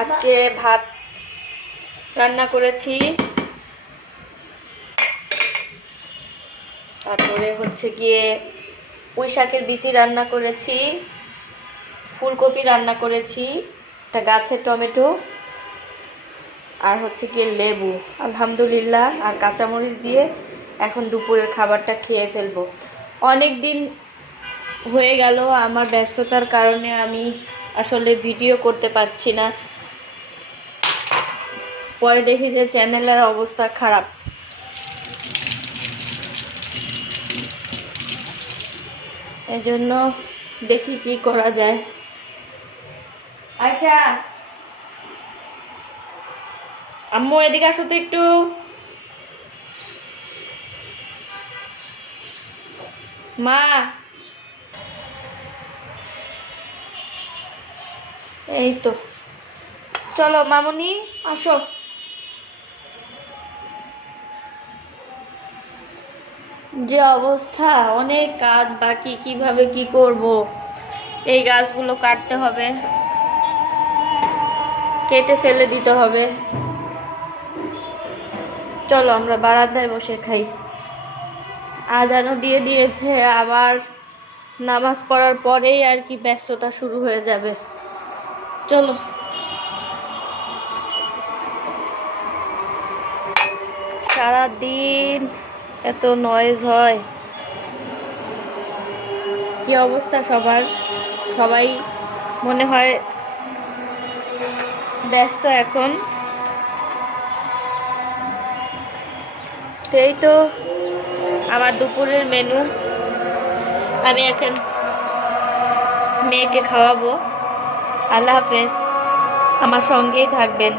আজকে ভাত রান্না করেছি, তারপরে হচ্ছে গিয়ে পুঁই শাকের বিচি রান্না করেছি, ফুলকপি রান্না করেছি, একটা গাছের টমেটো, আর হচ্ছে গিয়ে লেবু, আলহামদুলিল্লাহ, আর কাঁচামরিচ দিয়ে এখন দুপুরের খাবারটা খেয়ে ফেলবো। অনেক দিন হয়ে গেল, আমার ব্যস্ততার কারণে আমি আসলে ভিডিও করতে পারছি না। পরে দেখি যে চ্যানেলের অবস্থা খারাপ। এজন্য দেখি কি করা যায়। আচ্ছা আম্মু এদিকে আসো তো একটু। মা, এই তো চলো মামুনি আসো। যে অবস্থা, অনেক কাজ বাকি, কিভাবে কি করব। এই গাছগুলো কাটতে হবে, কেটে ফেলে দিতে হবে। চলো আমরা বারান্দায় বসে খাই। আজানও দিয়ে দিয়েছে, আবার নামাজ পড়ার পরেই আর কি ব্যস্ততা শুরু হয়ে যাবে। চলো। সারাদিন এত নয়েজ হয়, কি অবস্থা সবার, সবাই মনে হয় ব্যস্ত এখন। এই তো আমার দুপুরের মেনু, আমি এখন মেয়েকে খাওয়াবো। আল্লাহ হাফেজ, আমার সঙ্গেই থাকবেন।